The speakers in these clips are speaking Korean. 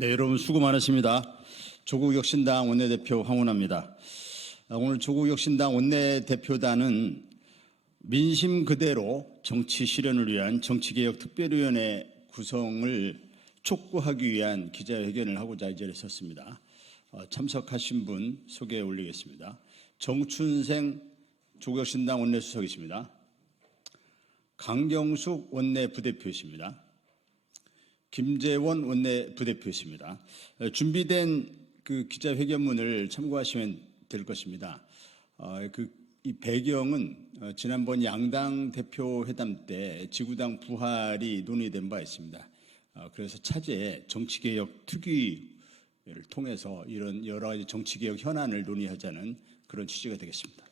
네, 여러분 수고 많으십니다. 조국혁신당 원내대표 황운하입니다. 오늘 조국혁신당 원내대표단은 민심 그대로 정치 실현을 위한 정치개혁특별위원회 구성을 촉구하기 위한 기자회견을 하고자 이 자리에 섰습니다. 참석하신 분 소개해 올리겠습니다. 정춘생 조국혁신당 원내수석이십니다. 강경숙 원내부대표이십니다. 김재원 원내부대표이십니다. 준비된 그 기자회견문을 참고하시면 될 것입니다. 이 배경은 지난번 양당 대표 회담 때 지구당 부활이 논의된 바 있습니다. 그래서 차제 정치개혁 특위를 통해서 이런 여러 가지 정치개혁 현안을 논의하자는 그런 취지가 되겠습니다.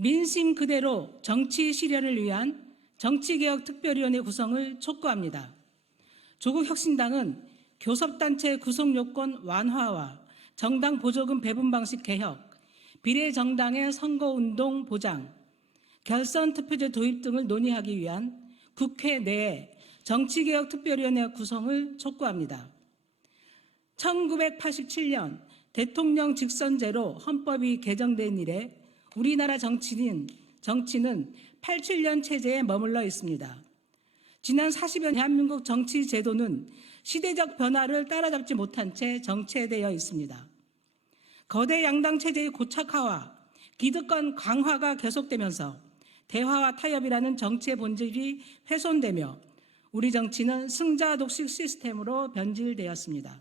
민심 그대로 정치 실현을 위한 정치개혁특별위원회 구성을 촉구합니다. 조국혁신당은 교섭단체 구성요건 완화와 정당 보조금 배분 방식 개혁, 비례정당의 선거운동 보장, 결선투표제 도입 등을 논의하기 위한 국회 내에 정치개혁특별위원회 구성을 촉구합니다. 1987년 대통령 직선제로 헌법이 개정된 이래 우리나라 정치는 87년 체제에 머물러 있습니다. 지난 40여 대한민국 정치 제도는 시대적 변화를 따라잡지 못한 채 정체되어 있습니다. 거대 양당 체제의 고착화와 기득권 강화가 계속되면서 대화와 타협이라는 정치의 본질이 훼손되며 우리 정치는 승자 독식 시스템으로 변질되었습니다.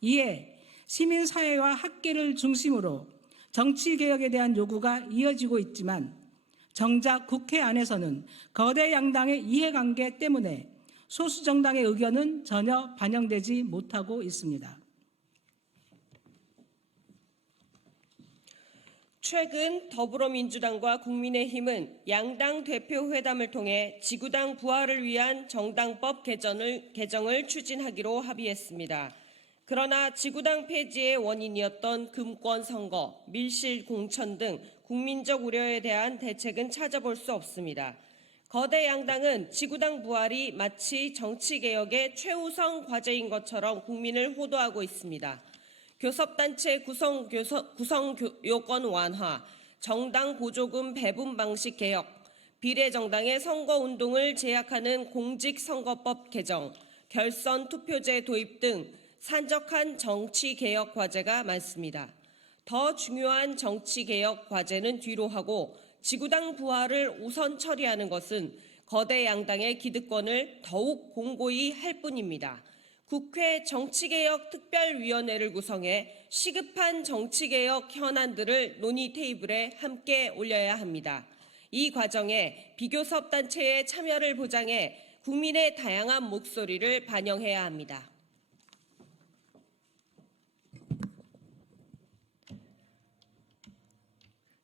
이에 시민사회와 학계를 중심으로 정치개혁에 대한 요구가 이어지고 있지만 정작 국회 안에서는 거대 양당의 이해관계 때문에 소수 정당의 의견은 전혀 반영되지 못하고 있습니다. 최근 더불어민주당과 국민의힘은 양당 대표 회담을 통해 지구당 부활을 위한 정당법 개정을 추진하기로 합의했습니다. 그러나 지구당 폐지의 원인이었던 금권 선거, 밀실 공천 등 국민적 우려에 대한 대책은 찾아볼 수 없습니다. 거대 양당은 지구당 부활이 마치 정치개혁의 최우선 과제인 것처럼 국민을 호도하고 있습니다. 교섭단체 구성 요건 완화, 정당 보조금 배분 방식 개혁, 비례정당의 선거운동을 제약하는 공직선거법 개정, 결선 투표제 도입 등 산적한 정치개혁 과제가 많습니다. 더 중요한 정치개혁 과제는 뒤로 하고 지구당 부활을 우선 처리하는 것은 거대 양당의 기득권을 더욱 공고히 할 뿐입니다. 국회 정치개혁 특별위원회를 구성해 시급한 정치개혁 현안들을 논의 테이블에 함께 올려야 합니다. 이 과정에 비교섭단체의 참여를 보장해 국민의 다양한 목소리를 반영해야 합니다.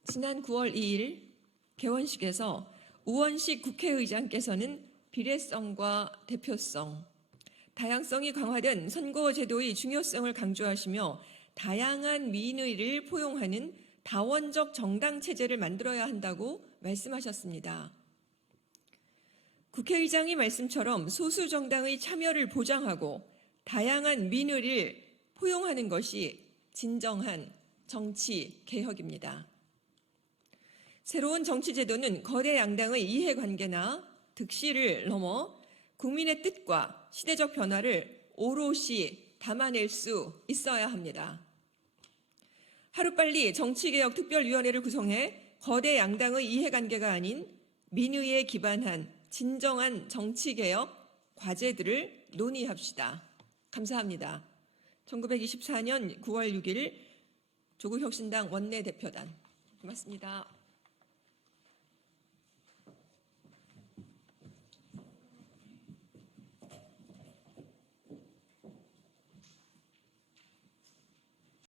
지난 9월 2일 개원식에서 우원식 국회의장께서는 비례성과 대표성, 다양성이 강화된 선거제도의 중요성을 강조하시며 다양한 민의를 포용하는 다원적 정당체제를 만들어야 한다고 말씀하셨습니다. 국회의장의 말씀처럼 소수 정당의 참여를 보장하고 다양한 민의를 포용하는 것이 진정한 정치 개혁입니다. 새로운 정치제도는 거대 양당의 이해관계나 득실을 넘어 국민의 뜻과 시대적 변화를 오롯이 담아낼 수 있어야 합니다. 하루빨리 정치개혁특별위원회를 구성해 거대 양당의 이해관계가 아닌 민의에 기반한 진정한 정치개혁 과제들을 논의합시다. 감사합니다. 1924년 9월 6일 조국혁신당 원내대표단 고맙습니다.